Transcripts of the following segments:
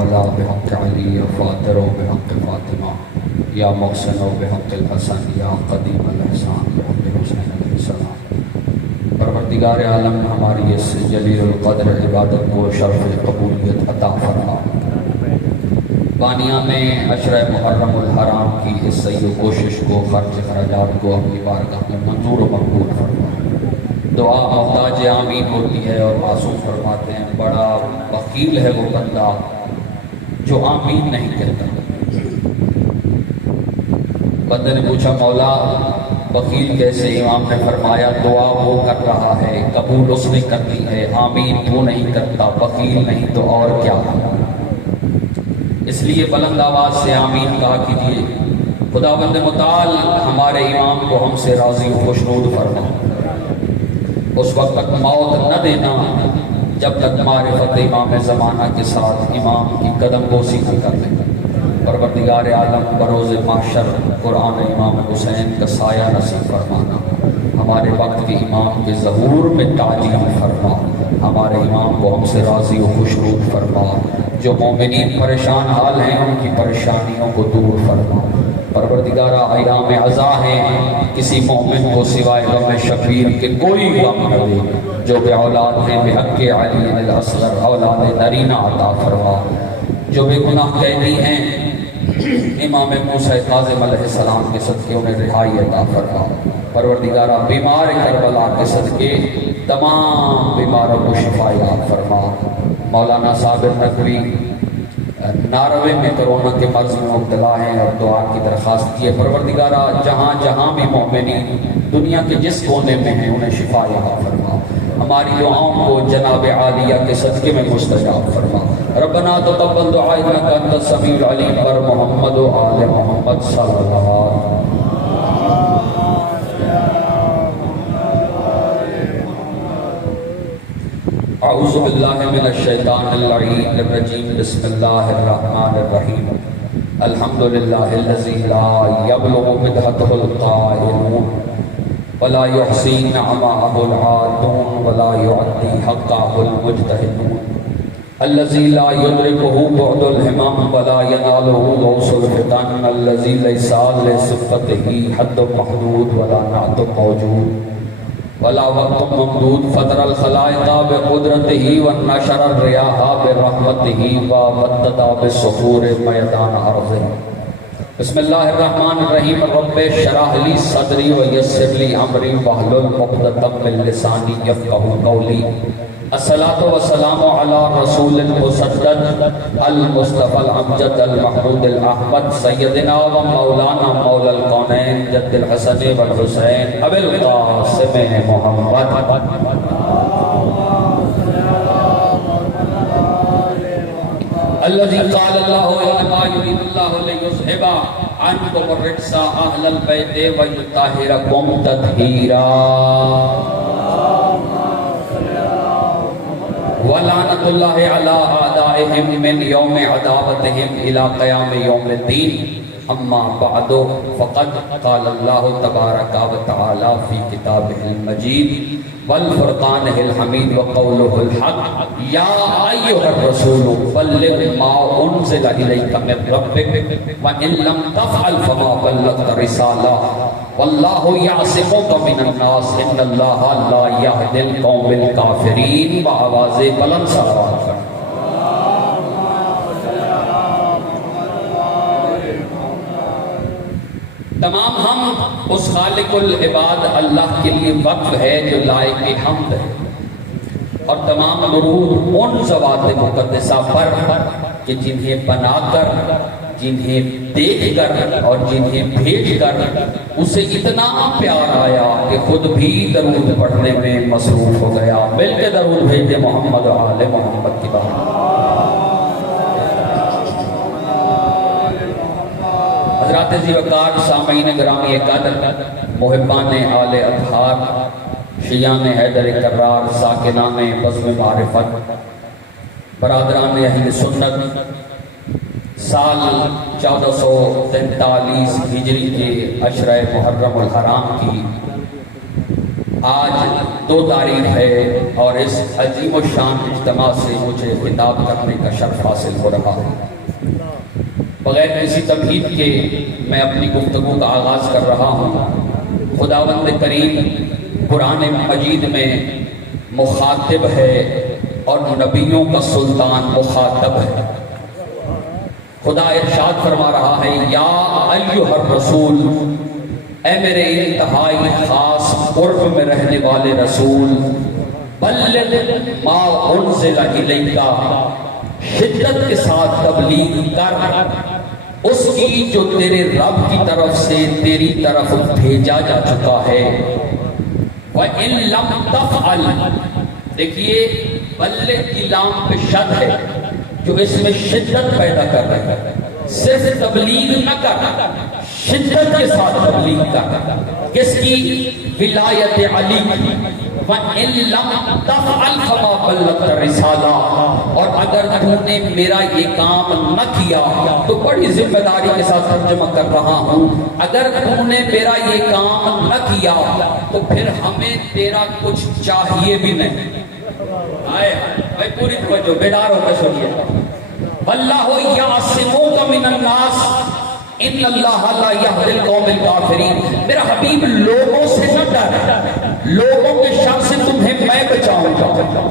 علا بحق علی یا فاطر بحق فاطمہ یا محسن بحق الحسن یا قدیم الاحسان بحق حسین علیہ السلام۔ پروردگار عالم ہماری اس جلیل القدر عبادت کو شرف قبولیت عطا فرما۔ بانیہ میں عشرہ محرم الحرام کی اس سعی و کوشش کو، خرچ خراجات کو اپنی بارگاہ میں منظور و مقبول فرما۔ دعا محتاج آمین ہوتی ہے اور معصوم فرماتے ہیں بڑا بخیل ہے وہ بندہ جو آمین نہیں کہتا۔ بندے نے پوچھا مولا بخیل کیسے؟ امام نے فرمایا دعا وہ کر رہا ہے، قبول اس نے کرنی ہے، آمین تو نہیں کرتا، بخیل نہیں تو اور کیا؟ اس لیے بلند آواز سے آمین کہا کیجیے۔ خداوند متعال ہمارے امام کو ہم سے راضی و خوشنود فرما، اس وقت تک موت نہ دینا جب تک معرفت امام زمانہ کے ساتھ امام کی قدم بوسی نہ کر لیں۔ پروردگار عالم بروز محشر قرآن امام حسین کا سایہ نصیب فرمانا، ہمارے وقت کے امام کے ظہور میں تعجیل فرما، ہمارے امام کو ہم سے راضی و خوشنود فرما، جو مومنین پریشان حال ہیں ان کی پریشانیوں کو دور فرما۔ پروردگارہ ایام عزا ہیں، کسی مومن کو سوائے غم شبیر کے کوئی غم نہ دے، جو بے اولاد ہیں بحق علی الاصغر اولاد نرینہ عطا فرما، جو بے گناہ قیدی ہیں امام موسیٰ کاظم علیہ السلام کے صدقے انہیں رہائی عطا فرما۔ پروردگارہ بیمار کربلا کے صدقے تمام بیماروں کو شفا یاب فرما۔ مولانا صابر نقوی ناروے میں کرونا کے مرض میں مبتلا ہیں اور دعا کی درخواست کی ہے۔ پروردگارہ جہاں جہاں بھی مومنین دنیا کے جس کونے میں ہیں انہیں شفا یاب فرما، ہماری دعاؤں کو جناب عالیہ کے صدقے میں مستجاب فرما۔ ربنا تقبل دعا انک انت السمیع العلیم پر محمد و آل محمد صلی اللہ علیہ وسلم۔ اعوذ باللہ من الشیطان اللعین الرجیم، بسم اللہ الرحمن الرحیم۔ الحمدللہ الذی لا یبلغ مدحتہ القائلون ولا یحصی نعماءہ العادون ولا یعدی حقہ المجتہدون، الذی لا یدرکہ بعد الہمم ولا ینالہ غوث الفتن، الذی لیس لصفتہ حد محدود ولا نعت موجود ولا وقت ممدود، فطر الخلائق بقدرتہ ونشر الریاح برحمتہ ومدد بالصخور میدان ارضہ۔ بسم اللہ الرحمن الرحیم، رب اشرح لی صدری ویسر لی امری واحلل عقدۃ من لسانی یفقہوا قولی۔ الصلاۃ والسلام علی رسول المسدد المصطفى الامجد المحمود الاحمد سیدنا و مولانا مولا الکونین جد الحسن والحسین ابی القاسم محمد۔ الذي قال الله انما يريد الله ليذهب عنكم الرجس اهل البيت ويطهركم تطهيرا، ولعنة الله على اعدائهم من يوم عداوتهم الى قيام يوم الدين، اما بعد فقد قال الله تبارك وتعالى في كتابه المجيد والفرقانه الحميد وقوله الحق، يا ايها الرسول بلغ ما انزل اليك من ربك وان لم تفعل فما بلغت رسالة والله يعصمك من الناس ان الله لا يهدي القوم الكافرين۔ بآواز بلند صلوات کر۔ تمام حمد اس خالق العباد اللہ کے لیے وقف ہے جو لائق حمد ہے، اور تمام درود ان ذوات مقدسہ پر کہ جنہیں بنا کر، جنہیں دیکھ کر اور جنہیں بھیج کر اسے اتنا پیار آیا کہ خود بھی درود پڑھنے میں مصروف ہو گیا۔ مل کے درود بھیجے محمد و آل محمد کی بات۔ حضرات ذی وقار، سامعین گرامی قدر، محبان آل اطہار، شیعان حیدر کرار، ساکنان بزم معرفت، برادران اہل سنت، سال 1443 ہجری کے عشرہ محرم الحرام کی آج 2 تاریخ ہے اور اس عظیم و شان اجتماع سے مجھے خطاب کرنے کا شرف حاصل ہو رہا ہے۔ بغیر کسی تمہید کے میں اپنی گفتگو کا آغاز کر رہا ہوں۔ خداوند کریم قرآن مجید میں مخاطب ہے اور نبیوں کا سلطان مخاطب ہے۔ خدا ارشاد فرما رہا ہے، یا ایھا الرسول، اے میرے انتہائی خاص قرب میں رہنے والے رسول، بلغ ما انزل الیک، شدت کے ساتھ تبلیغ کر اس کی جو تیرے رب کی طرف سے تیری طرف بھیجا جا چکا ہے۔ وَإِن لَمْ تَفْعَلْ، دیکھیے بلغ کی لام پہ شد ہے جو اس میں شدت پیدا کر رہا ہے۔ صرف تبلیغ نہ کر، شدت کے ساتھ تبلیغ کر۔ کس کی؟ ولایت علی۔ وَإِن لَمْ تَفْعَلْ فَمَا بَلَّغْتَ الرِّسَالَةَ، اور اگر تو نے میرا یہ کام نہ کیا تو بڑی ذمہ داری کے ساتھ ترجمہ کر رہا ہوں، اگر تو نے میرا یہ کام نہ کیا تو پھر ہمیں تیرا کچھ چاہیے بھی نہیں۔ آئے بھائی پوری توجہ، بیدار ہو کے سنیے۔ وَاللَّهُ يَعْصِمُكَ مِنَ النَّاسِ ان اللہ لا یہدی القوم الکافرین۔ میرا حبیب لوگوں سے نہ ڈر، لوگوں کے شر سے تمہیں میں بچاؤں گا۔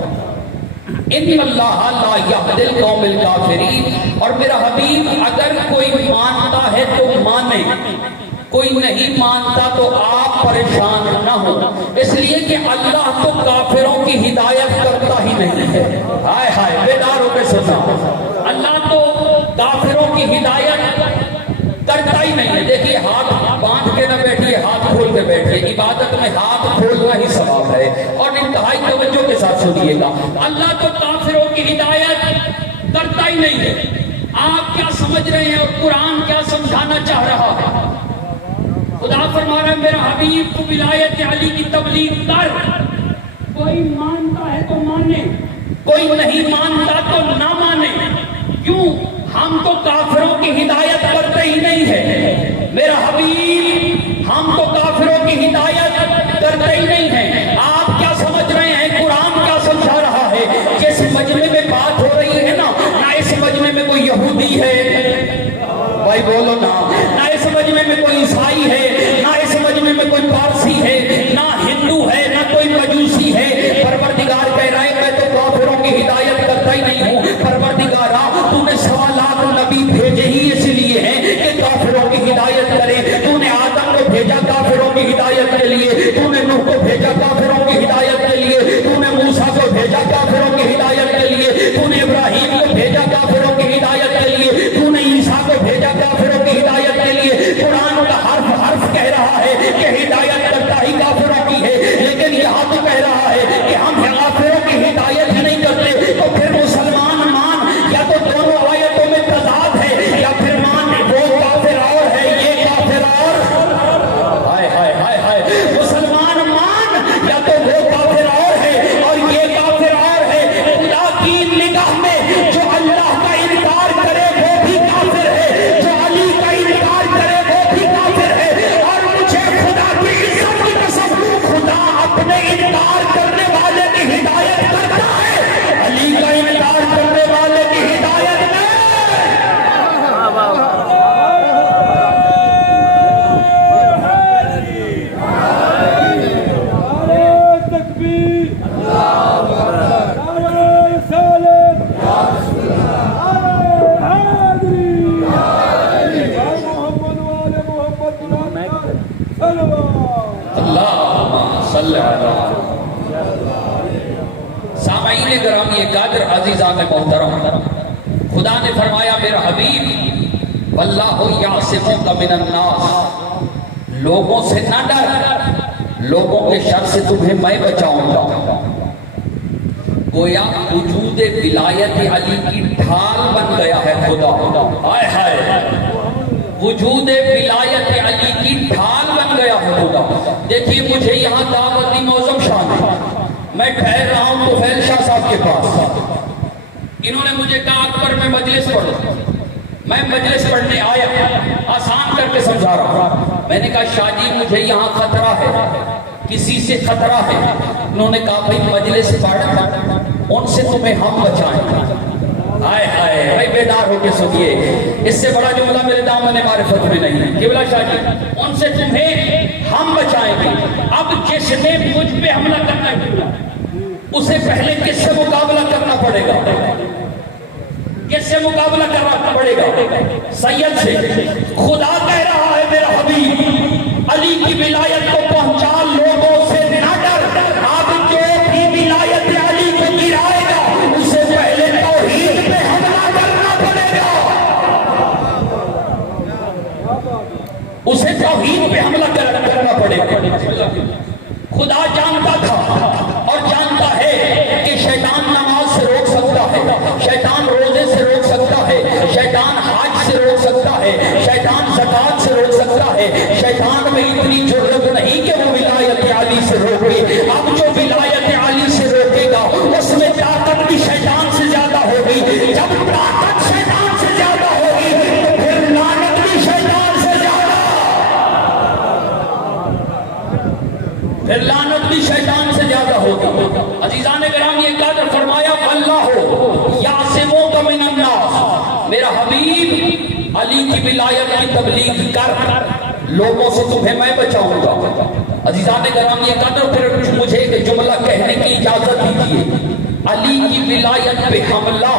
ان اللہ لا یہدی القوم الکافرین، اور میرا حبیب اگر کوئی مانتا ہے تو مانے، کوئی نہیں مانتا تو آپ پریشان نہ ہو، اس لیے کہ اللہ تو کافروں کی ہدایت کرتا ہی نہیں ہے۔ ہائے ہائے، بیدار ہو کے سنا، اللہ تو کافروں کی ہدایت کرتا ہی نہیں ہے۔ دیکھیے ہاتھ باندھ کے نہ بیٹھیے، ہاتھ کھول کے بیٹھیے۔ عبادت میں ہاتھ کھولنا ہی ثواب ہے، اور انتہائی توجہ کے ساتھ سنیے گا، اللہ تو کافروں کی ہدایت کرتا ہی نہیں ہے۔ آپ کیا سمجھ رہے ہیں اور قرآن کیا سمجھانا چاہ رہا ہے؟ خدا فرما رہا ہے میرا حبیب تو ولایت علی کی تبلیغ کر، کوئی مانتا ہے تو مانے، کوئی نہیں مانتا تو نہ مانے۔ کیوں؟ ہم تو کافروں کی ہدایت کرتے ہی نہیں ہے میرا حبیب، ہم تو کافروں کی ہدایت کرتے ہی نہیں ہے۔ آپ کیا سمجھ رہے ہیں قرآن کیا سمجھا رہا ہے؟ جس مجمع میں بات ہو رہی ہے نا، نہ اس مجمع میں کوئی یہودی ہے، بھائی بولو نا، نہ اس مجمع میں کوئی عیسائی ہے، نہ اس مجمع میں کوئی پارسی ہے، نہ ہندو ہے، نہ کوئی مجوسی ہے۔ پروردگار کہہ رہا ہے میں تو کافروں کی ہدایت کرتا ہی نہیں ہوں۔ پروردگارا تو نے 1.25 لاکھ نبی بھیجے ہی اس لیے ہیں کہ کافروں کی ہدایت کرے۔ تو نے آدم کو بھیجا کافروں کی ہدایت کے لیے، تو نے نوح کو بھیجا کافروں کی ہدایت کے لیے، تو نے موسیٰ کو بھیجا کافروں کی ہدایت کے لیے، تو نے ابراہیم کو بھیجا کافروں کی ہدایت کے لیے، تو نے عیسیٰ کو بھیجا کافروں کی ہدایت کے لیے۔ قرآن کا حرف حرف کہہ رہا ہے کہ ہدایت کرتا ہی کافروں کی ہے، لیکن یہاں تو کہہ رہا ہے کہ ہم کافروں کی ہدایت ہی نہیں کرتے۔ تو پھر مسلمان مان، یا تو دونوں آیتوں میں تضاد ہے، یا پھر مان وہ کافر اور ہے یہ کافر اور، ہائے ہائے ہائے ہائے، مسلمان مان یا تو وہ کافر اور ہے اور یہ کافر اور ہے۔ خدا کی نگاہ میں جو اللہ کا انکار کرے وہ بھی کافر ہے، جو علی کا انکار کرے وہ بھی کافر ہے۔ اور مجھے خدا کی عزت کی قسم، خدا اپنے انکار کرنے والے کی ہدایت کرتا ہے، علی کا انکار کرنے والے کی ہدایت نہیں۔ سامعین گرامی قادر عزیزان محترم، خدا نے فرمایا میرا حبیب واللہ یعصمک من الناس، لوگوں سے نہ ڈر، لوگوں کے شر سے تمہیں میں بچاؤں گا۔ گویا وجود ولایت علی کی ڈھال بن گیا ہے خدا، ہائے ہائے، وجود ولایت علی کی ڈھال بن گیا ہے خدا۔ دیکھیے مجھے یہاں دعوتی موزم شان ہے، میں ٹھہر رہا ہوں طفیل شاہ صاحب کے پاس، انہوں نے مجھے کہا اکبر میں مجلس پڑھو، میں مجلس پڑھنے آیا، آسان کر کے سمجھا رہا ہوں۔ میں نے کہا شاہ جی مجھے یہاں خطرہ ہے، کسی سے خطرہ ہے. انہوں نے کہا بھائی مجلس پڑھ، ان سے تمہیں ہم بچائیں. ہائے ہائے بھائی بیدار ہو کے سنیے، اس سے بڑا جملہ میرے دامن معرفت میں نہیں ہے. قبلہ شاہ جی، ان سے تمہیں ہم بچائیں گے. اب جس نے مجھ پہ حملہ کرنا ہے اسے پہلے کس سے مقابلہ کرنا پڑے گا؟ کس سے مقابلہ کرنا پڑے گا؟ سید سے. خدا کہہ رہا ہے میرا حبیب علی کی ولایت کو پہنچا، لوگوں سے نہ ڈر. اب جو بھی ولایت علی کو گرائے گا اسے پہلے توحید پہ حملہ کرنا پڑے گا. اسے توحید پہ حملہ کرنا پڑے گا. خدا جانتا تھا اور جانتا ہے کہ شیطان نماز سے روک سکتا ہے، شیطان روزے سے روک سکتا ہے، شیطان حج سے روک سکتا ہے، شیطان زکات سے روک سکتا ہے. شیطان میں اتنی جرأت نہیں کہ وہ ولایت علی سے روکے. اب جو ولایت علی سے روکے گا اس میں طاقت بھی شیطان سے زیادہ ہوگی. جب طاقت شیطان سے زیادہ ہوگی تو پھر لعنت بھی شیطان سے زیادہ، پھر لعنت بھی شیطان سے زیادہ ہوگی. عزیزان گرامی قدر فرمایا اللہ یعصمک من الناس، میرا حبیب علی کی ولایت کی تبلیغ کر، لوگوں سے تمہیں میں بچاؤں گا. عزیزان گرامی قدر پھر مجھے ایک جملہ کہنے کی اجازت دیجیے. علی کی ولایت پہ حملہ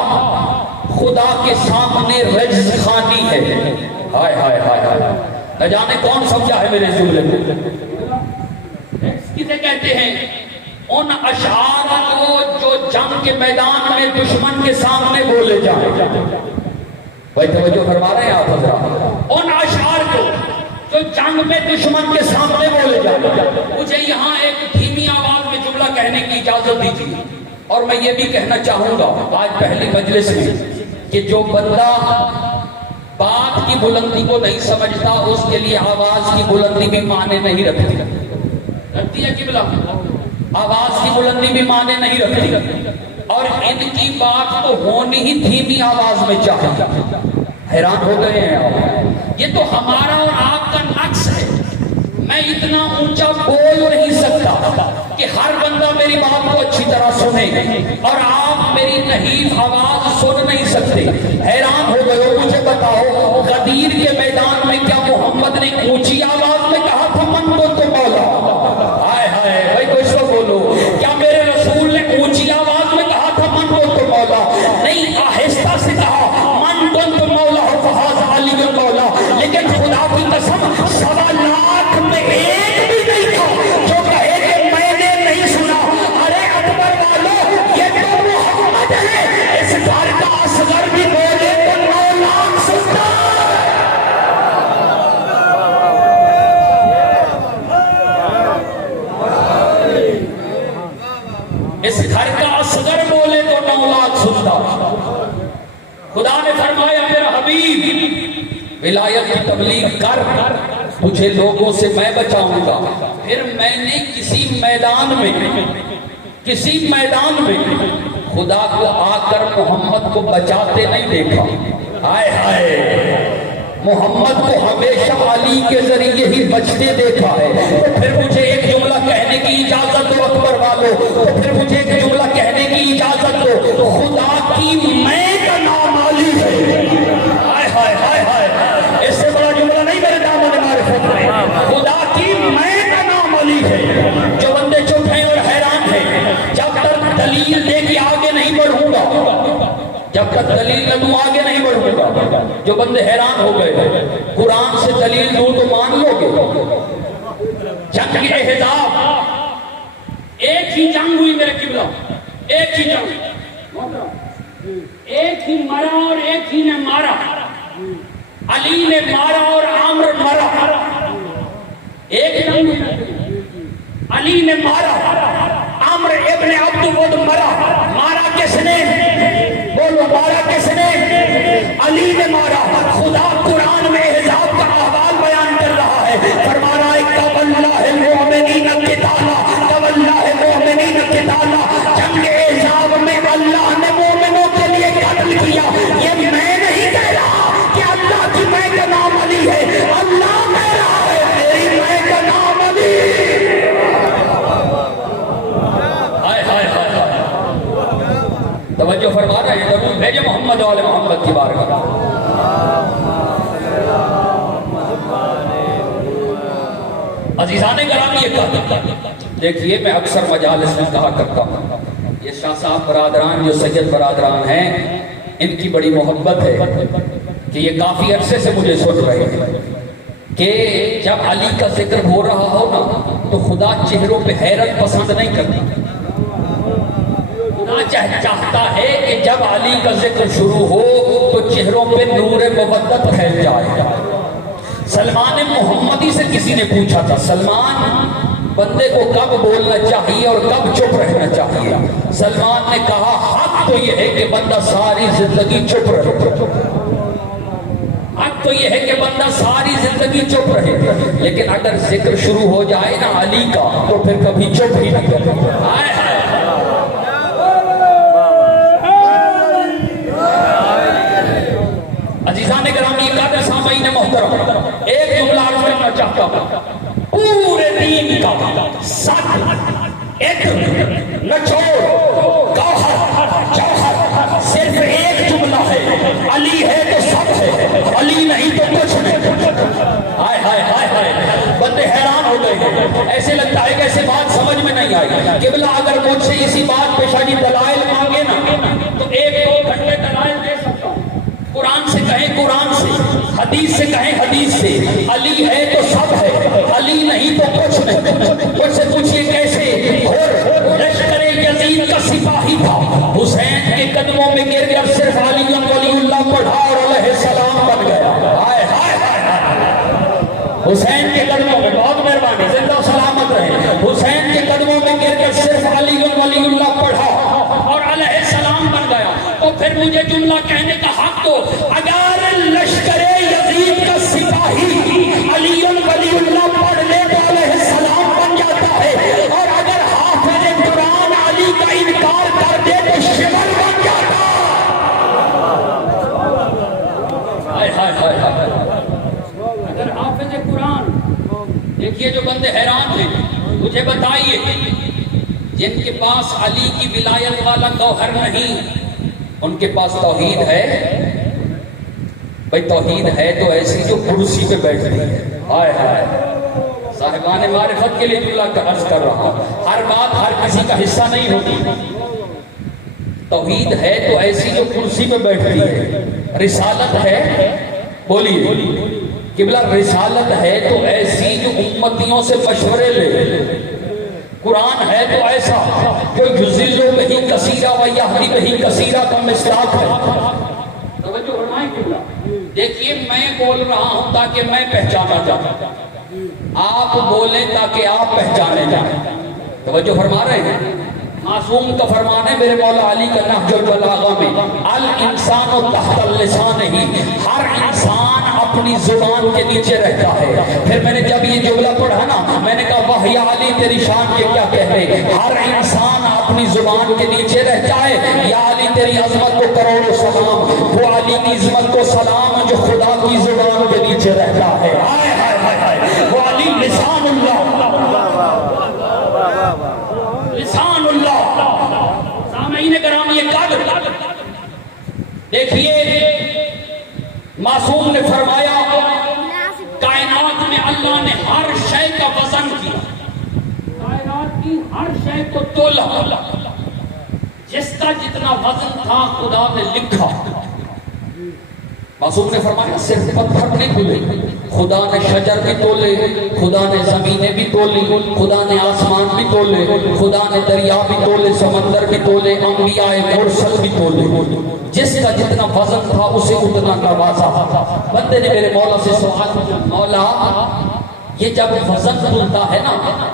خدا کے سامنے رجز خوانی ہے. ہائے ہائے ہائے ہائے، نہ جانے کون سمجھا ہے میرے جملے کو. کسے کہتے ہیں؟ ان اشعار کو جو جنگ کے میدان میں دشمن کے سامنے بولے جائیں. بھائی توجہ فرما رہے ہیں آپ حضرات؟ ان اشعار کو جو جنگ میں دشمن کے سامنے بولے جائیں. مجھے یہاں ایک دھیمی آواز میں جملہ کہنے کی اجازت دیجیے. اور میں یہ بھی کہنا چاہوں گا آج پہلی مجلس میں کہ جو بندہ بات کی بلندی کو نہیں سمجھتا اس کے لیے آواز کی بلندی بھی معنی نہیں رکھتی. رکھتی ہے قبلہ؟ آواز کی بلندی بھی معنی نہیں رکھتی. اور ان کی بات تو ہونی ہی دھیمی آواز میں چاہیے. حیران ہو گئے ہیں آپ؟ یہ تو ہمارا اور آپ کا نقص ہے. میں اتنا اونچا بول نہیں سکتا کہ ہر بندہ میری بات کو اچھی طرح سنے، اور آپ میری نحیف آواز سن نہیں سکتے. حیران ہو گئے ہو؟ مجھے بتاؤ غدیر کے میدان میں کیا محمد نے اونچی آواز میں کہا تھا من کو تو مولا؟ ہائے ہائے بھائی کوئی سو بولو. کیا میرے رسول نے اونچی آواز میں کہا تھا من کو تو مولا؟ نہیں، آہستہ سے کہا من کو تو مولا فہذا علی مولا. لیکن خدا کی قسم 1.25 میں ایک بھی نہیں تھا جو کہے کہ میں نے نہیں سنا. ارے اکبر والو، یہ تو محمد ہے. اس گھر کا اصغر بھی بولے تو 9 لاکھ سنتا ہے. اس گھر کا اصغر بولے تو 9 لاکھ سنتا. خدا نے فرمایا میرا حبیب ولایت کی تبلیغ کر، تجھے لوگوں سے میں بچاؤں گا. پھر میں نے کسی میدان میں خدا کو آ کر محمد کو بچاتے نہیں دیکھا. ہائے ہائے، محمد کو ہمیشہ علی کے ذریعے ہی بچتے دیکھا ہے. تو پھر مجھے ایک جملہ کہنے کی اجازت دو اکبر والو، تو پھر مجھے ایک جملہ کہنے کی اجازت دو. خدا کی میں کا نام علی ہے. ہائے ہائے ہائے ہائے، اس سے بڑا جملہ نہیں میرے دامن معرفت میں. خدا کی میں کا نام علی ہے. جو بندے چپ ہیں اور حیران ہیں، جب تک دلیل دے کے آگے نہیں بڑھوں گا، جب تک دلیل نہ دوں آگے نہیں بڑھوں گا. جو بندے حیران ہو گئے قرآن سے دلیل دوں تو مان لو گے. جنگ احزاب، ایک ہی جنگ ہوئی میرے قبلہ، ایک ہی جنگ، ایک ہی مرا اور ایک ہی نے مارا. علی نے مارا اور عامر مرا. ایک جنگ علی نے مارا، عامر ابن عبد ود مرا. مارا کس نے؟ بولو مارا کس نے؟ علی نے مارا. خدا قرآن میں احزاب کا احوال بیان کر رہا ہے. فرما رہا ہے کَوَلَّهِ الْمُؤْمِنِينَ قِتَالًا، کَوَلَّهِ الْمُؤْمِنِينَ قِتَالًا. جنگ احزاب میں اللہ نے مومنوں کے لیے قتل کیا. یہ میں نہیں کہہ رہا کہ اللہ کی میں کا نام علی ہے، اللہ کہہ رہا ہے میری میں کا نام علی. محمد و آل محمد کی بارگاہ میں۔ عزیزان گرامی یہ کہا، دیکھیے میں اکثر مجالس میں کہا کرتا ہوں، یہ شاہ صاحب برادران جو سید برادران ہیں ان کی بڑی محبت ہے کہ یہ کافی عرصے سے مجھے سن رہے ہیں کہ جب علی کا ذکر ہو رہا ہو نا تو خدا چہروں پہ حیرت پسند نہیں کرتا، خدا چاہتا ہے کہ جب علی کا ذکر شروع ہو تو چہروں پہ نور مودت پھیل جائے۔ سلمان محمدی سے کسی نے پوچھا تھا، سلمان بندے کو کب بولنا چاہیے اور کب چپ رہنا چاہیے؟ سلمان نے کہا حق تو یہ ہے کہ بندہ ساری زندگی چپ رہے، حق تو یہ ہے کہ بندہ ساری زندگی چپ رہے، لیکن اگر ذکر شروع ہو جائے نا علی کا تو پھر کبھی چپ ہی نہیں کرے۔ عزیزان گرامی قادر سامعین محترم، ایک جملہ عرض کرنا چاہتا ہوں، پورے دین کا سچ ایک نچوڑ جوہر صرف ایک جملہ ہے، علی ہے تو سب ہے، علی نہیں تو کچھ نہیں۔ ہائے ہائے ہائے ہائے، بندے حیران ہو گئے ہیں، ایسے لگتا ہے کہ ایسے بات سمجھ میں نہیں آئی۔ قبلہ اگر مجھ سے اسی بات پہ شاہی دلائل مانگے نا تو ایک دو گھنٹے دلائل دے سکتا ہوں، قرآن سے کہیں قرآن سے، حدیث سے کہیں حدیث سے، علی ہے تو سب ہے، علی نہیں تو کچھ نہیں۔ کچھ سے پوچھئے کیسے؟ لشکر یزید کا سپاہی تھا، حسین کے قدموں میں گر کر صرف علی ولی اللہ پڑھا اور علیہ السلام بن گیا۔ ہائے ہائے ہائے، حسین کے قدموں میں، بہت مہربانی، زندہ سلامت رہے، حسین کے قدموں میں گر کر صرف علی ولی اللہ پڑھا اور علیہ السلام بن گیا۔ تو پھر مجھے جملہ کہنے کا حق دو، اگر لشکر یزید کا سپاہی علی ولی اللہ پڑھ لے تو علیہ السلام بن جاتا ہے، اور اگر حافظ قرآن علی کا انکار کر دے تو شمر بن جاتا۔ ہائے ہائے ہائے ہائے، اگر حافظ قرآن، دیکھیے جو بندے حیران ہیں، مجھے بتائیے جن کے پاس علی کی ولایت والا گوہر نہیں ان کے پاس توحید ہے؟ بھئی توحید ہے تو ایسی جو کرسی پہ بیٹھتی ہے۔ ہائے ہائے، صاحبان معرفت کے لیے جملہ کا عرض کر رہا ہوں، ہر بات ہر کسی کا حصہ نہیں ہوتی۔ توحید ہے تو ایسی جو کرسی پہ بیٹھتی ہے، رسالت ہے، بولیے قبلہ، رسالت ہے تو ایسی جو امتیوں سے مشورے لے، قرآن ہے تو ایسا جو یذل بہ کثیرا و یہدی بہ کثیرا کا مصداق ہے۔ توجہ فرمائیں قبلہ، دیکھیے میں بول رہا ہوں تاکہ میں پہچانا جاؤں، آپ بولیں تاکہ آپ پہچانے جائیں۔ توجہ فرما رہے ہیں؟ معصوم کا فرمان ہے میرے مولا علی کا نہج البلاغہ میں، الانسان تحت اللسان ہی، ہر انسان اپنی زبان کے نیچے رہتا ہے۔ پھر میں نے جب یہ جملہ پڑھا نا میں نے کہا واہ یا علی تیری شان کے کیا کہنے، ہر انسان اپنی زبان کے نیچے رہتا ہے، یا علی تیری عظمت کو کروڑوں سلام، وہ علی کی عظمت کو سلام جو خدا کی زبان کے نیچے رہتا ہے۔ ہائے ہائے ہائے ہائے، وہ علی لسان اللہ، لسان اللہ۔ سامعین کرام یہ قدر دیکھیے، معصوم نے فرمایا کائنات میں اللہ نے ہر شے کا وزن کیا، کائنات کی ہر شے کو تولا، جس کا جتنا وزن تھا خدا نے لکھا۔ معصوم نے فرمایا صرف پتھر نہیں تولے، خدا نے شجر بھی تولے، خدا نے زمینیں بھی تولی، خدا نے آسمان بھی تولے، خدا نے دریا بھی تولے، سمندر بھی تولے، انبیاء مرسل بھی تولے، جس کا جتنا وزن تھا اسے اتنا نوازا۔ بندے نے میرے مولا سے سوال کیا، مولا یہ جب وزن تلتا ہے نا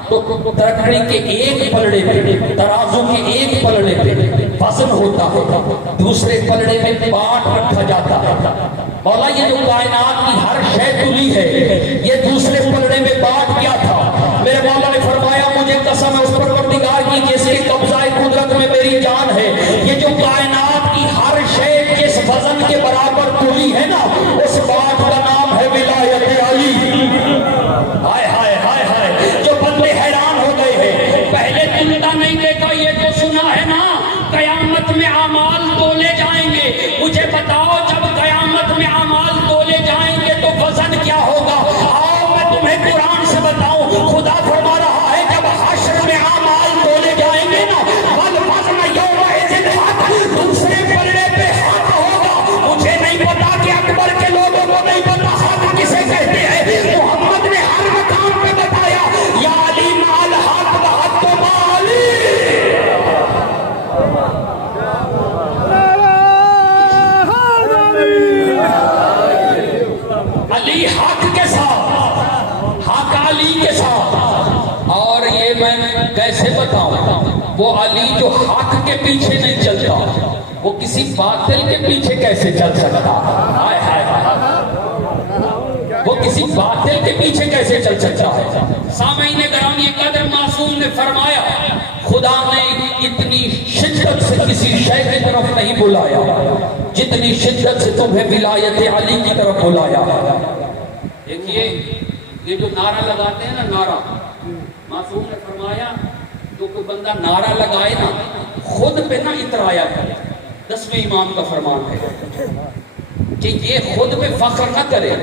تو ترکڑی کے ایک پلڑے پہ، ترازو کے ایک پلڑے پہ وزن ہوتا ہے، دوسرے پلڑے میں بانٹ رکھا جاتا ہے۔ مولا یہ جو کائنات کی ہر شے تلی ہے یہ دوسرے پلڑے میں بانٹ کیا تھا؟ میرے مولا نے فرمایا مجھے قسم ہے اس پروردگار کی جس کے قبضہ قدرت میں میری جان ہے، یہ جو کائنات کی ہر شے جس وزن کے برابر تلی ہے نا اس بات کا نام ہے ولایت علی۔ ہائے ہائے ہائے ہائے، جو بندے حیران ہو گئے ہیں، پہلے تلتا نہیں دیکھا، یہ تو سنا ہے نا قیامت میں اعمال تولے جائیں گے، مجھے وہ علی جو حق کے پیچھے نہیں چلتا وہ کسی باطل کے پیچھے کیسے چل سکتا؟ ہائے ہائے وہ کسی باطل کے پیچھے کیسے چل سکتا ہے؟ سامعین گرامی قدر، معصوم نے فرمایا خدا نے اتنی شدت سے کسی شے کی طرف نہیں بلایا جتنی شدت سے تمہیں ولایت علی کی طرف بلایا۔ دیکھیے یہ جو نعرہ لگاتے ہیں نا، نعرہ، معصوم نے فرمایا جو کوئی بندہ نعرہ لگائے نا خود پہ نہ اترایا کرے۔ 10ویں امام کا فرمان ہے کہ یہ خود پہ فخر نہ کرے،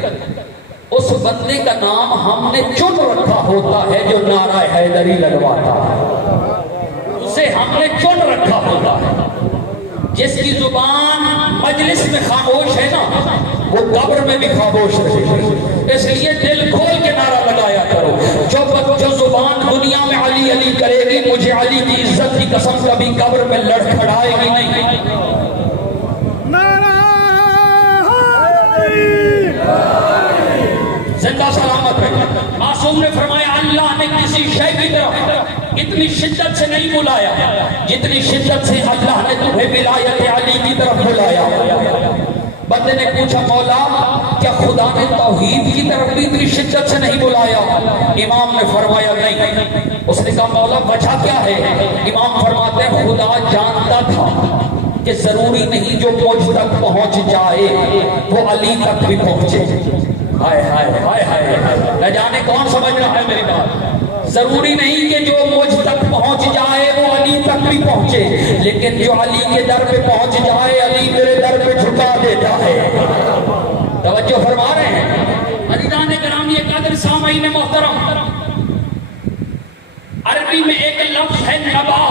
اس بندے کا نام ہم نے چن رکھا ہوتا ہے جو نعرہ حیدری لگواتا ہے، اسے ہم نے چن رکھا ہوتا ہے۔ جس کی زبان مجلس میں خاموش ہے نا وہ قبر میں بھی خاموش رہے گی، اس لیے دل کھول کے نعرہ لگایا کرو۔ جو زبان دنیا میں علی علی کرے گی مجھے علی کی عزت کی قسم کبھی قبر میں لڑکھڑائے گی نہیں۔ زندہ سلامت ہے۔ معصوم نے فرمایا اللہ نے کسی شے کی طرف اتنی شدت سے نہیں بلایا جتنی شدت سے اللہ نے تمہیں ولایت علی کی طرف بلایا۔ بندے نے پوچھا مولا کیا خدا نے توحید کی طرف بھی اتنی شدت سے نہیں بلایا؟ امام نے فرمایا نہیں۔ اس نے کہا مولا وجہ کیا ہے؟ امام فرماتے ہیں خدا جانتا تھا کہ ضروری نہیں جو مجھ تک پہنچ جائے وہ علی تک بھی پہنچے۔ ہائے ہائے ہائے ہائے، نہ جانے کون سمجھ رہا ہے میری بات۔ ضروری نہیں کہ جو مجھ تک پہنچ جائے وہ علی تک بھی پہنچے، لیکن جو علی کے در پہ پہنچ جائے علی میرے در پہ جھکا دیتا ہے۔ توجہ فرما رہے ہیں عزیزان گرامی قدر، سامعین محترم، عربی میں ایک لفظ ہے نبا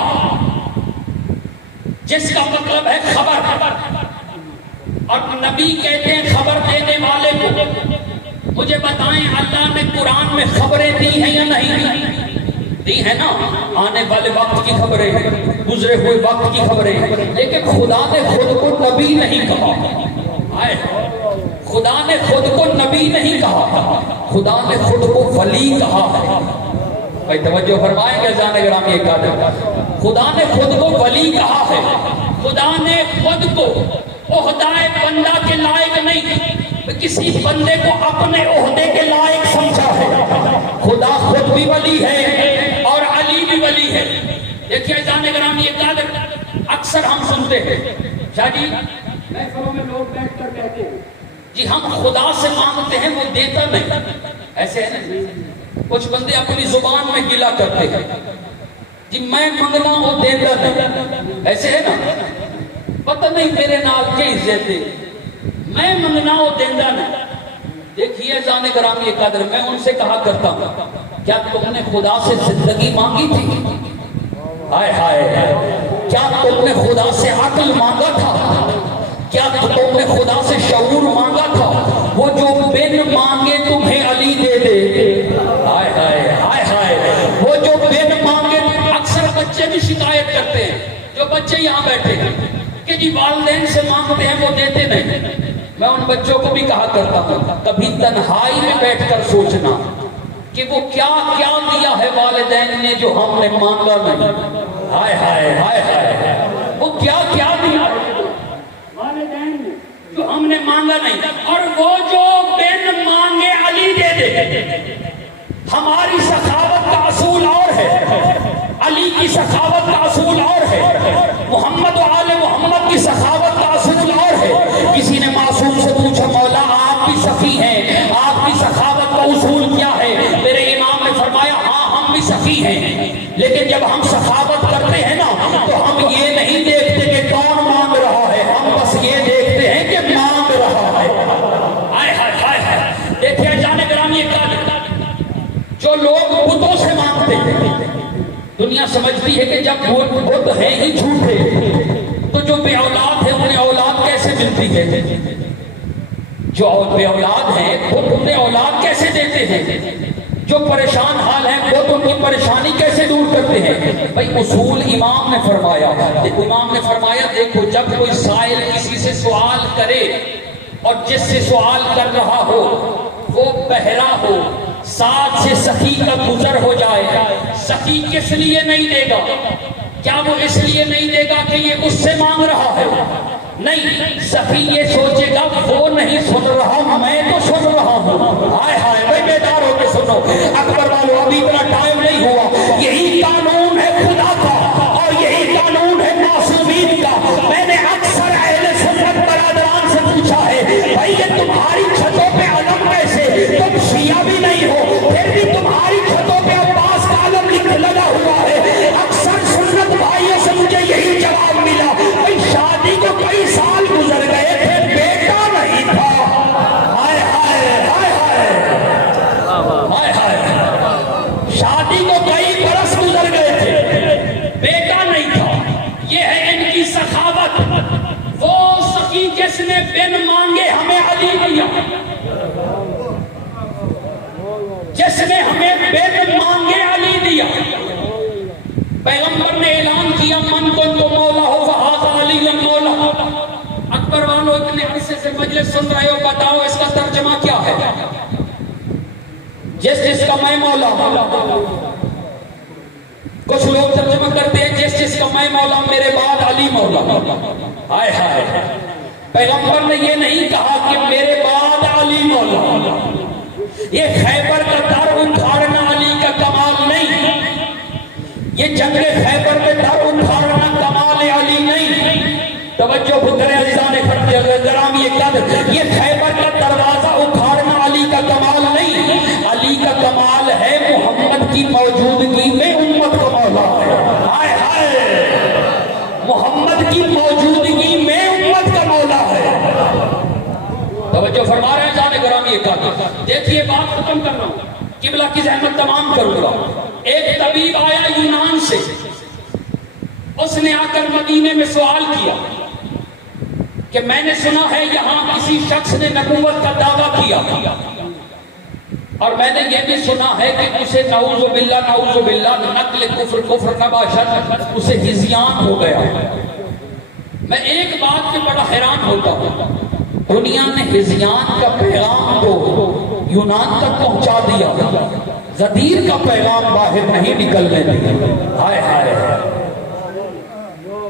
جس کا مطلب ہے خبر، اور نبی کہتے ہیں خبر دینے والے کو۔ مجھے بتائیں اللہ نے قرآن میں خبریں دی ہیں یا نہیں دی ہیں؟ نا آنے والے وقت کی خبریں، گزرے ہوئے وقت کی خبریں، لیکن خدا نے خود کو نبی نہیں کہا۔ خدا نے خود کو نبی نہیں کہا، خدا نے خود کو ولی کہا ہے۔ بھائی توجہ فرمائیں گے جانے گرامی ایک آدم، خدا نے خود کو ولی کہا ہے۔ خدا نے خود کو عہدہ بندہ کے لائق نہیں، کسی بندے کو اپنے عہدے کے لائق سمجھا ہے۔ خدا خود بھی ولی ہے اور علی بھی ولی ہے۔ دیکھیے جانے گرامی ایک آدم، اکثر ہم سنتے ہیں شاہ جی محفلوں میں لوگ بیٹھ کر کہتے ہیں جی ہم خدا سے مانگتے ہیں وہ دیتا نہیں، ایسے ہے نا؟ کچھ بندے اپنی زبان میں گلا کرتے ہیں جی میں منگنا وہ دیتا نہیں، ایسے ہے نا؟ پتہ نہیں میرے نال کی عزت ہے، میں منگنا وہ دیندہ نہیں۔ دیکھیے جانے گرامی قدر، میں ان سے کہا کرتا ہوں کیا تم نے خدا سے زندگی مانگی تھی؟ ہائے ہائے، کیا تم نے خدا سے عقل مانگا تھا؟ کیا تم نے خدا سے شعور مانگا تھا؟ وہ جو بن مانگے تمہیں علی دے دے۔ ہائے ہائے ہائے ہائے، وہ جو بن مانگے، اکثر بچے بھی شکایت کرتے ہیں، جو بچے یہاں بیٹھے ہیں کہ جی والدین سے مانگتے ہیں وہ دیتے نہیں۔ میں ان بچوں کو بھی کہا کرتا ہوں کبھی تنہائی میں بیٹھ کر سوچنا کہ وہ کیا کیا دیا ہے والدین نے جو ہم نے مانگا نہیں۔ ہائے ہائے ہائے ہائے، وہ کیا کیا دیا والدین نے جو ہم نے مانگا نہیں، اور وہ جو بن مانگے علی دے دے۔ ہماری سخاوت کا اصول اور ہے، علی کی سخاوت کا اصول اور ہے، محمد و آل محمد کی سخاوت کا اصول اور ہے۔ کسی نے معصوم سے پوچھا مولا آپ بھی سخی ہیں، آپ کی سخاوت کا اصول کیا ہے؟ میرے امام نے فرمایا ہاں ہم بھی سخی ہیں، لیکن جب ہم سخاوت کرتے ہیں نا تو ہم یہ نہیں دیکھتے کہ کون مانگ رہا ہے، ہم بس یہ دیکھتے ہیں کہ مانگ رہا ہے۔ ہائے ہائے ہائے ہائے، دیکھیے جانے گرامی جو لوگ بتوں سے مانگتے ہیں، دنیا سمجھتی ہے کہ جب بت ہیں ہی جھوٹے تو جو بے اولاد ہے انہیں اولاد کیسے ملتی ہے؟ جو بے اولاد ہیں بت انہیں اولاد کیسے دیتے ہیں؟ جو پریشان حال ہیں بت ان کی پریشانی کیسے دور کرتے ہیں؟ بھائی اصول امام نے فرمایا، امام نے فرمایا دیکھو جب کوئی سائل کسی سے سوال کرے اور جس سے سوال کر رہا ہو وہ بہرا ہو، ساتھ سے سخی کا گزر ہو جائے، سخی کس لیے نہیں دے گا؟ کیا وہ اس لیے نہیں دے گا کہ یہ اس سے مانگ رہا ہے؟ نہیں، سخی یہ سوچے گا وہ نہیں سن رہا، میں تو سن رہا ہوں۔ ہائے ہائے بھائی بیدار ہو کے سنو، اکبر والو ابھی اتنا ٹائم نہیں ہوا۔ یہی قانون ہے خدا کا اور یہی قانون ہے معصومین کا۔ میں نے اکثر اہل سنت برادران سے پوچھا ہے، بھائی یہ تمہاری چھتوں پہ علم کیسے؟ تم شیعہ بھی نہیں ہو، پھر بھی تمہاری چھتوں پہ عباس کا علم لگا ہوا ہے۔ اکثر سنت بھائیوں سے مجھے یہی جواب ملا، بھائی شادی کو کئی سال گزر گئے تھے، بیٹا نہیں تھا۔ ہائے ہائے ہائے ہائے ہائے ہائے، شادی کو کئی برس گزر گئے تھے، بیٹا نہیں تھا۔ یہ ہے ان کی سخاوت۔ وہ سخی جس نے بن مانگے ہمیں علی دیا، جس نے ہمیں بن مانگے علی دیا۔ پیغمبر نے اعلان کیا من کنت مولا ہو فہذا علی مولا۔ اکبر والو اتنے عرصے سے مجلس سن رہے ہو، بتاؤ اس کا ترجمہ کیا ہے؟ جس کا میں مولا ہوں۔ کچھ لوگ ترجمہ کرتے ہیں جس کا میں مولا میرے بعد علی مولا۔ ہائے ہائے، پیغمبر نے یہ نہیں کہا کہ میرے بعد علی مولا۔ یہ خیبر کا در اکھاڑنا علی کا کمال نہیں، یہ جنگ خیبر میں در اکھاڑنا کمال علی نہیں۔ توجہ بھترے عزیزان گرامی یہ قدر، یہ خیبر کا دروازہ اکھاڑنا علی کا کمال نہیں، علی کا کمال ہے محمد کی موجودگی میں امت کا مولا ہے۔ ہائے ہائے، محمد کی موجودگی میں امت کا مولا ہے۔ توجہ فرما رہے ہیں جانے گرامی یہ قدر۔ دیکھیے بات ختم کر رہا ہوں، قبلہ کی زحمت تمام کروں گا۔ ایک طبیب آیا یونان سے، اس نے آ کر مدینے میں سوال کیا کہ میں نے سنا ہے یہاں کسی شخص نے نبوت کا دعویٰ کیا، اور میں نے یہ بھی سنا ہے کہ اسے نعوذ باللہ نقل کفر نباشت اسے ہذیان ہو گیا۔ میں ایک بات پہ بڑا حیران ہوتا ہوں، دنیا نے ہذیان کا پیغام کو یونان تک پہنچا دیا، غدیر کا پیغام باہر نہیں نکلنے دیا۔ ہائے ہائے،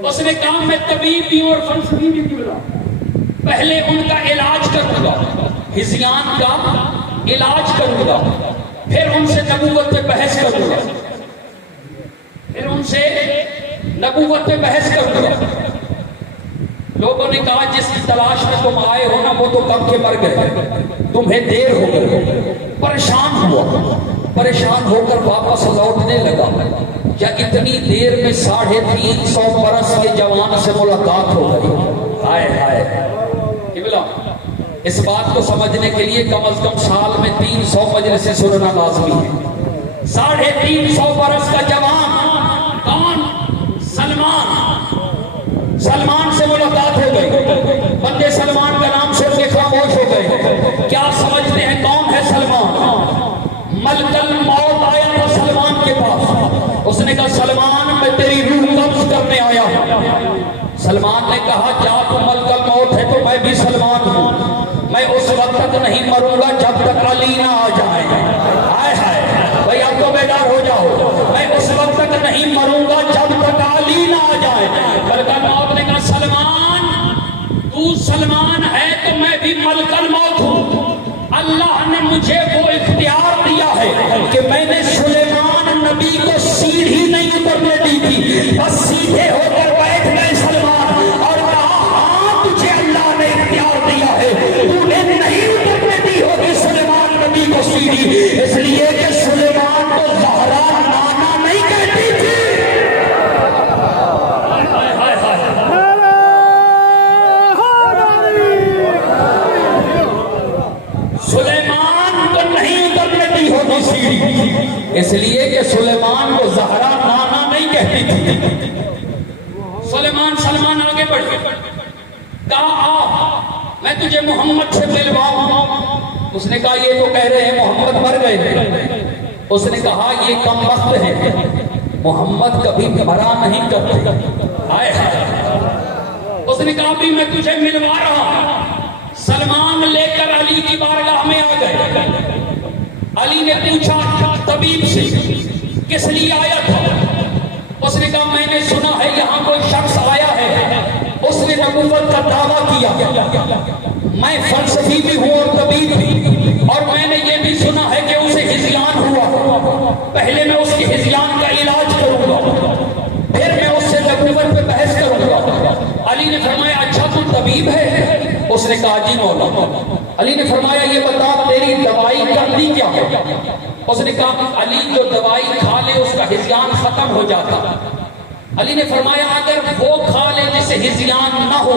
اس نے کہا میں طبیب بھی اور فلسفی بھی بلا، پہلے ان کا علاج کروں گا، ہذیان کا علاج کروں گا، پھر ان سے نبوت پہ بحث کروں گا، پھر ان سے نبوت پہ بحث کروں گا۔ لوگوں نے کہا جس کی تلاش میں تم آئے ہو نا وہ تو کب کے مر گئے، تمہیں دیر ہو گئی۔ پریشان ہوا، پریشان ہو کر واپس لوٹنے لگا، یا اتنی دیر میں 350 برس کے جوان سے ملاقات ہو گئی۔ ہائے ہائے، قبلہ اس بات کو سمجھنے کے لیے کم از کم سال میں 300 مجلسیں سننا لازمی ہے۔ 350 برس کا جوان کون؟ سلمان سے ملاقات ہو گئی، بندے سلمان کا نام سن کے خاموش ہو گئے۔ کیا سمجھتے ہیں کون ہے سلمان؟ ملک الموت آیا تھا سلمان کے پاس، اس نے کہا سلمان میں تیری روح قبض کرنے آیا ہوں۔ سلمان نے کہا کیا تو ملک الموت ہے تو میں بھی سلمان ہوں، میں اس وقت تک نہیں مروں گا جب تک علی نہ آ جائے۔ ہائے ہائے بھائی اب تو بیدار ہو جاؤ، میں اس وقت تک نہیں مروں گا جب تک علی نہ آ جائے۔ ملک الموت نے کہا سلمان تو سلمان ہے تو میں بھی ملک الموت ہوں، اللہ نے مجھے وہ اختیار دیا ہے کہ میں نے سلیمان نبی کو سیڑھی نہیں اترنے دی تھی، بس سیدھے ہو کر بیٹھ گئے سلمان اور کہا ہاں تجھے اللہ نے اختیار دیا ہے، تو نے نہیں اترنے دی ہوگی سلیمان نبی کو سیڑھی، اس لیے کہ سلیمان کو زہرا نانا نہیں کہتی تھی۔ سلیمان کو نہیں اترنے دی ہوگی سیڑھی، اس لیے کہ سلیمان کو زہرا نانا نہیں کہتی تھی۔ سلمان آگے بڑھ گئے، کہا آ میں تجھے محمد سے ملواؤں۔ اس نے کہا یہ تو کہہ رہے ہیں محمد مر گئے۔ اس نے کہا یہ کم وقت ہے، محمد کبھی مرا نہیں کرتے۔ آئے اس نے کہا بھی میں تجھے ملوا رہا ہوں۔ سلمان لے کر علی کی بارگاہ میں آ گئے۔ علی نے پوچھا طبیب سے کس لیے آیا تھا؟ اس نے کہا میں نے سنا ہے یہاں کوئی شخص آیا ہے، اس نے نبوت کا دعویٰ کیا، میں فلسفی بھی ہوں اور طبیب بھی، اور میں نے یہ بھی سنا ہے کہ اسے ہذیان ہوا، پہلے میں اس کی ہذیان کا علاج کروں گا، پھر میں اس سے نبوت پہ بحث کروں گا۔ علی نے فرمایا اچھا تو طبیب ہے؟ اس نے کہا جی مولا۔ علی نے فرمایا یہ بتا تیری دوائی کرنی کیا ہے؟ اس نے کہا علی جو دوائی کھا لے اس کا ہذیان ختم ہو جاتا۔ علی نے فرمایا اگر وہ کھا لے جسے ہذیان نہ ہو؟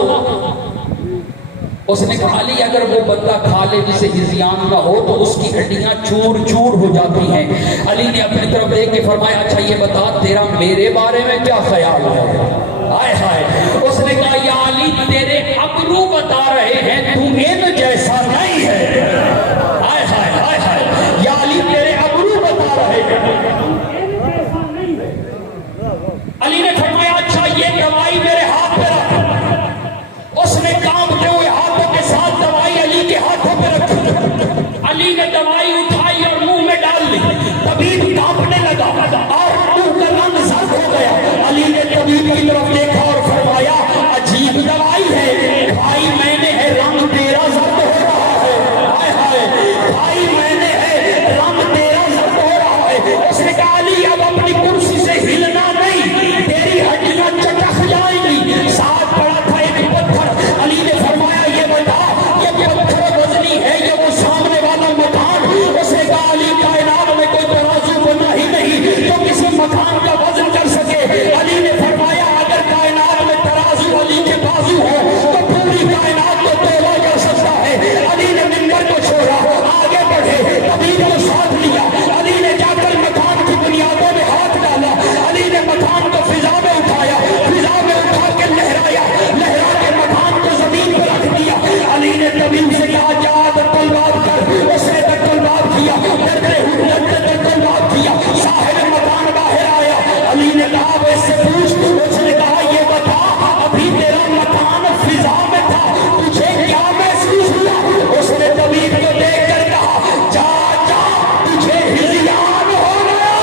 اس نے کہا علی اگر وہ بندہ کھا لے جسے ہذیان نہ ہو تو اس کی ہڈیاں چور چور ہو جاتی ہیں۔ علی نے اپنی طرف دیکھ کے فرمایا اچھا یہ بتا تیرا میرے بارے میں کیا خیال ہے؟ ہائے ہائے، اس نے کہا یا علی تیرے ابرو بتا رہے ہیں تو ان جیسا نہیں ہے۔ ہائے ہائے ہائے ہائے، یا علی تیرے ابرو بتا رہے ہیں۔ علی نے فرمایا اچھا یہ دوائی میرے ہاتھ پہ رکھ۔ اس نے کانپتے ہوئے ہاتھوں کے ساتھ دوائی علی کے ہاتھوں پہ رکھی۔ علی نے دوائی اٹھائی اور منہ میں ڈال لی۔ طبیب کانپنے لگا اور منہ کا رنگ زرد ہو گیا۔ علی نے طبیب کی طرف دیکھا اور فرمایا عجیب دوائی ہے بھائی، میں نے ہے رنگ تیرا زرد ہو رہا ہے۔ ہائے ہائے بھائی میں نے ہے رنگ تیرا زرد ہو رہا ہے۔ اس نے کہا علی اب اپنی کرسی سے ہلنا نہیں، تیری ہڈیاں چٹک جائیں گی۔ ساتھ پڑا تھا ایک پتھر۔ علی نے فرمایا یہ بتا یہ پتھر وزنی ہے یا وہ سامنے والا مکان؟ اس نے کہا علی کائنات میں کوئی ترازو بنا ہی نہیں جو کسی مکان کا وزن کر سکے۔ علی نے فرمایا اگر کائنات میں ترازو علی کے بازو ہو تو پوری کائنات کو تولا کر سکتا ہے۔ علی نے منبر کو چھوڑا، آگے بڑھے، طبیب کو ساتھ لیا۔ علی نے جا کر مکان کی بنیادوں میں ہاتھ ڈالا۔ علی نے مکان کو فضا میں اٹھایا، فضا میں اٹھا کے لہرایا، لہرا کے مکان کو زمین پر رکھ دیا۔ علی نے طبیب سے کہا جا تلوار کر۔ اس نے تلوار کیا، ڈرتے ہوئے تلوار کیا۔ صاحب مکان باہر آیا۔ علی نے کہا وہ اس سے پوچھ۔ اس نے کہا یہ بتا ابھی تیرا مکان فضا میں تھا تجھے کیا محسوس ہوا؟ اس نے طبیب کو دیکھ کر کہا جا جا تجھے ہذیان ہو گیا۔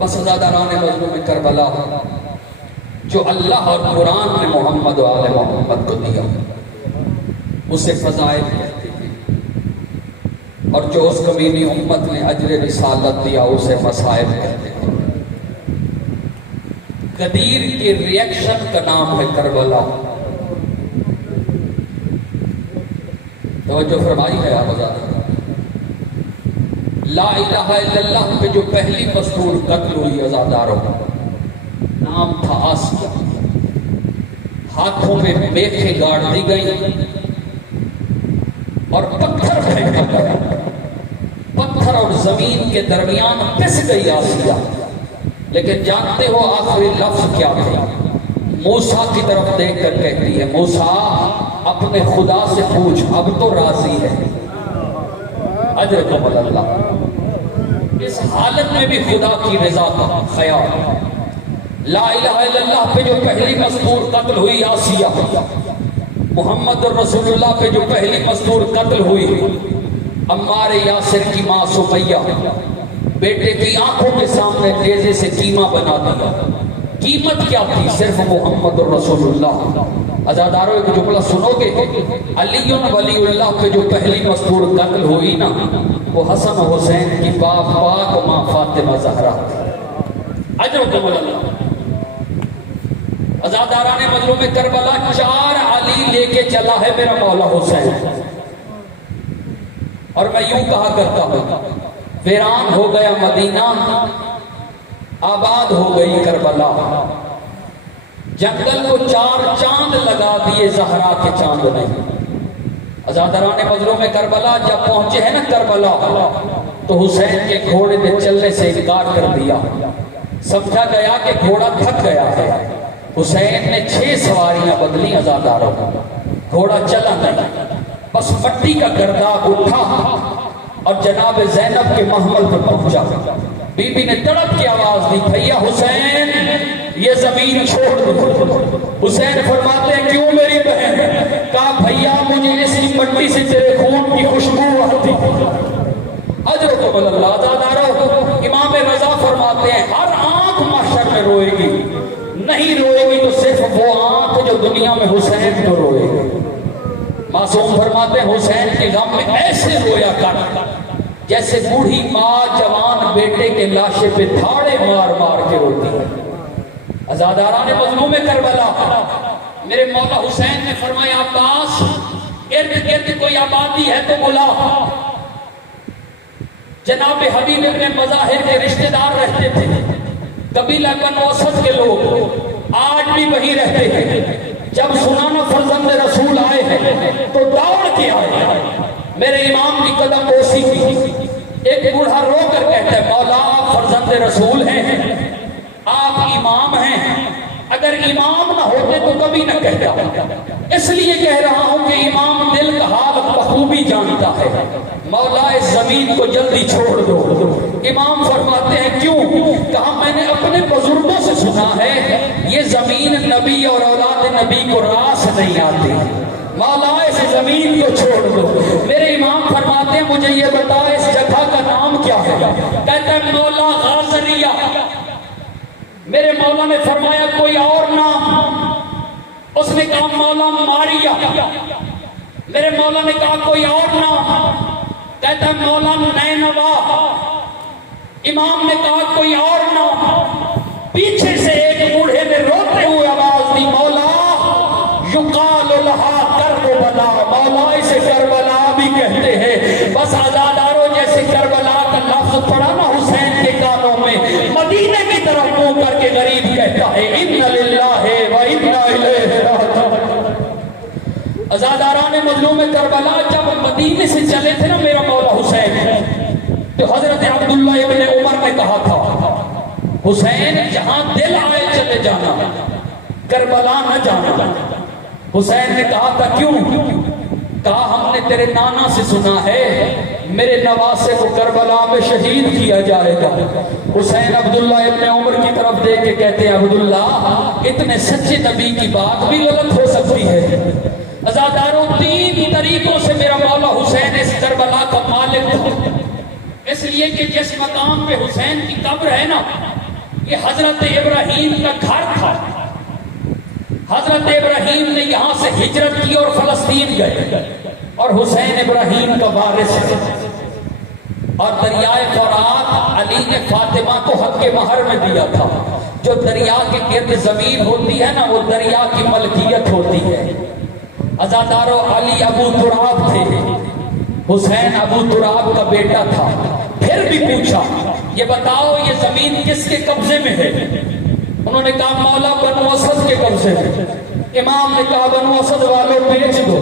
بس ازاداران مظلوم کربلا جو اللہ اور قرآن نے محمد و آل محمد کو دیا اسے فضائل کہتے ہیں، اور جو اس کمینی امت نے اجر رسالت دیا اسے مصائب کہتے ہیں۔ غدیر کے ریئیکشن کا نام ہے کربلا۔ توجہ فرمائی ہے آپ آزاد۔ لا الہ الا اللہ پہ جو پہلی مستور قتل ہوئی عزاداروں، نام تھا آسیہ، ہاتھوں میں میخیں گاڑ دی گئی اور پتھر پھینکا گیا، پتھر اور زمین کے درمیان پس گئی آسیہ۔ لیکن جانتے ہو آخری لفظ کیا تھا؟ موسیٰ کی طرف دیکھ کر کہتی ہے موسیٰ اپنے خدا سے پوچھ اب تو راضی ہے، اجرکم اللہ۔ اس حالت میں بھی خدا کی رضا کا خیال۔ لا الہ الا اللہ پہ جو پہلی مستور قتل ہوئی آسیہ، محمد رسول اللہ پہ جو پہلی مستور قتل ہوئی عمار یاسر کی ماں سمیہ، بیٹے کی آنکھوں کے سامنے نیزے سے کیما بنا دیا۔ قیمت کیا تھی؟ صرف محمد رسول اللہ۔ عزاداروں ایک جملہ سنو گے، علی ولی اللہ پہ جو پہلی مستور قتل ہوئی نا وہ حسن حسین کی باپ پاک ماں فاطمہ زہرا تھی۔ اجرکم اللہ۔ عزاداران مظلوم کربلا 4 علی لے کے چلا ہے میرا مولا حسین، اور میں یوں کہا کرتا ہوں ویران ہو گیا مدینہ، آباد ہو گئی کربلا، جنگل کو 4 چاند لگا دیے زہرا کے چاند نہیں۔ عزاداران مظلوم کربلا جب پہنچے ہیں نا کربلا تو حسین کے گھوڑے نے چلنے سے انکار کر دیا، سمجھا گیا کہ گھوڑا تھک گیا ہے۔ حسین نے 6 سواریاں بدلی عزاداروں، گھوڑا چلا نہیں، بس مٹی کا گرداب اٹھا اور جناب زینب کے محمل پر پہنچا۔ بی بی نے تڑپ کی آواز دی بھیا حسین یہ زمین چھوڑ دو۔ حسین فرماتے ہیں کیوں میری بہن؟ کہا بھیا مجھے اس مٹی سے تیرے خون کی خوشبو آتی۔ اجرکم اللہ آزادارو، امام رضا فرماتے ہیں ہر آنکھ محشر میں روئے گی، نہیں روئے گی تو صرف وہ آنکھ جو دنیا میں حسین کو روئے گی۔ معصوم فرماتے ہیں حسین کے غم میں ایسے رویا کر جیسے بوڑھی ماں جوان بیٹے کے لاشے پہ تھاڑے مار مار کے روتی ہے۔ عزاداران مظلوم کربلا، میرے مولا حسین نے فرمایا عباس ارد گرد کوئی آبادی ہے تو بلا۔ جناب حبیب ابن مظاہر کے رشتہ دار رہتے تھے، قبیلہ بنو اسد کے لوگ آج بھی وہی رہتے ہیں۔ جب سنانا فرزند رسول آئے ہیں تو دوڑ کے آئے، میرے امام کی قدم بوسی کی۔ ایک بوڑھا رو کر کہتا ہے مولا آپ فرزند رسول ہیں، آپ امام ہیں، اگر امام نہ ہوتے تو کبھی نہ کہتا، اس لیے کہہ رہا ہوں کہ امام دل کا حال بخوبی جانتا ہے، مولا اس زمین کو جلدی چھوڑ دو۔ امام فرماتے ہیں کیوں؟ کہا میں نے اپنے بزرگوں سے سنا ہے یہ زمین نبی اور اولاد نبی کو راس نہیں آتی، مولا اس زمین کو چھوڑ دو۔ میرے امام فرماتے ہیں مجھے یہ بتا اس جگہ کا نام کیا ہے؟ کہتا ہے مولا غازریہ۔ میرے مولا نے فرمایا کوئی اور نام؟ اس نے کہا مولا ماریا۔ میرے مولا نے کہا کوئی اور نام؟ کہتا ہے مولا نینوا۔ امام نے کہا کوئی اور نام؟ پیچھے سے ایک بوڑھے نے روتے ہوئے آواز دی مولا یقال لہا کربلا، مولا اسے کربلا بھی کہتے ہیں۔ بس آزادارو جیسے کربلا کا لفظ پڑا نا حسین کے کانوں میں، مدینے کی طرف منہ کر کے غریب کہتا ہے ان للہ و انا الیہ راجعون۔ عزاداران مظلوم کربلا جب مدینے سے چلے تھے نا میرا مولا حسین، تو حضرت عبداللہ ابن عمر نے کہا تھا حسین جہاں دل آئے چلے جانا، کربلا نہ جانا۔ حسین نے کہا تھا کیوں؟ کہا ہم نے تیرے نانا سے سنا ہے میرے نواسے کو کربلا میں شہید کیا جائے گا۔ حسین عبداللہ ابن عمر کی طرف دیکھ کے کہتے ہیں عبداللہ اتنے سچے نبی کی بات بھی غلط ہو سکتی ہے۔ عزاداروں تین طریقوں سے میرا مولا حسین اس کربلا کا مالک تھا، اس لیے کہ جس مقام پہ حسین کی قبر ہے نا یہ حضرت ابراہیم کا گھر تھا۔ حضرت ابراہیم نے یہاں سے ہجرت کی اور فلسطین گئے، اور حسین ابراہیم کا وارث ہے۔ اور دریائے فرات علی نے فاطمہ کو حق مہر میں دیا تھا۔ جو دریا کے گرد زمین ہوتی ہے نا وہ دریا کی ملکیت ہوتی ہے۔ عزادارو علی ابو تراب تھے، حسین ابو تراب کا بیٹا تھا۔ پھر بھی پوچھا یہ بتاؤ یہ زمین کس کے قبضے میں ہے؟ انہوں نے کہا مولا بنو اسد کے قبضے میں۔ امام نے کہا بنو اسد والوں بیچ دو۔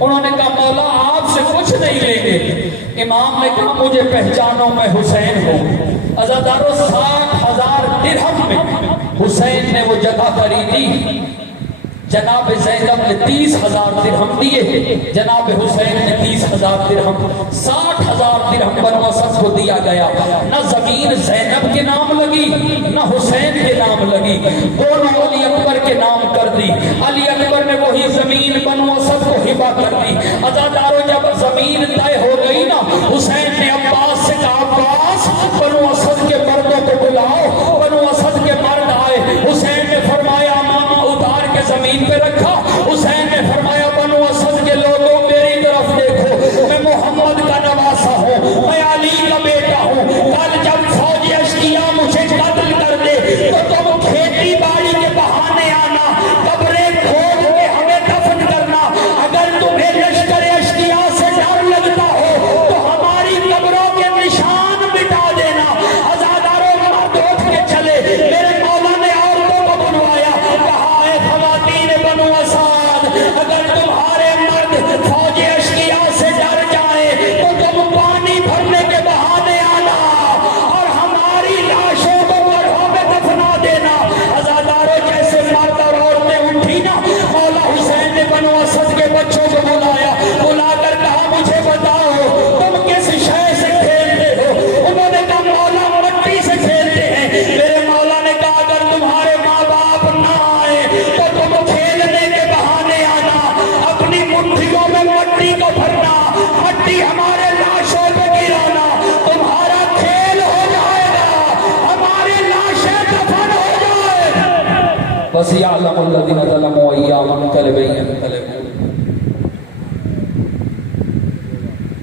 انہوں نے کہا مولا آپ سے کچھ نہیں لیں گے۔ امام نے کہا مجھے پہچانو میں حسین ہوں۔ عزادارو 60,000 درہم میں حسین نے وہ جگہ خریدی۔ جناب زینب نے 30,000 درہم دیے، جناب حسین نے 30,000 درہم، 60,000 درہم بنو اسد کو دیا گیا۔ نہ زمین زینب کے نام لگی نہ حسین کے نام لگی، دونوں علی اکبر کے نام کر دی۔ علی اکبر نے وہی زمین بنو اسد کو ہبہ کر دی۔ عزادارو جب زمین طے ہو گئی نا حسین نے عباس سے کہا عباس بنو اسد کے مردوں کو بلاؤ۔ بنو اسد کے مرد آئے، حسین نے فرمایا ماما اتار کے زمین پہ رکھا۔ حسین نے فرمایا بنو اسد کے لوگوں میری طرف دیکھو، میں محمد کا نواسا ہوں، میں علی کا بیٹا ہوں۔ کل جب فوج اشکیا مجھے قتل کر دے تو تم کھیتی باڑی کے بہانے آنا، قبریں کھود کے ہمیں دفن کرنا۔ اگر تمہیں لشکر اشکیا سے ڈر لگتا ہو تو ہماری قبر وَسَيَعْلَمُ الَّذِينَ ظَلَمُوا أَيَّ مُنْقَلَبٍ يَنقَلِبُونَ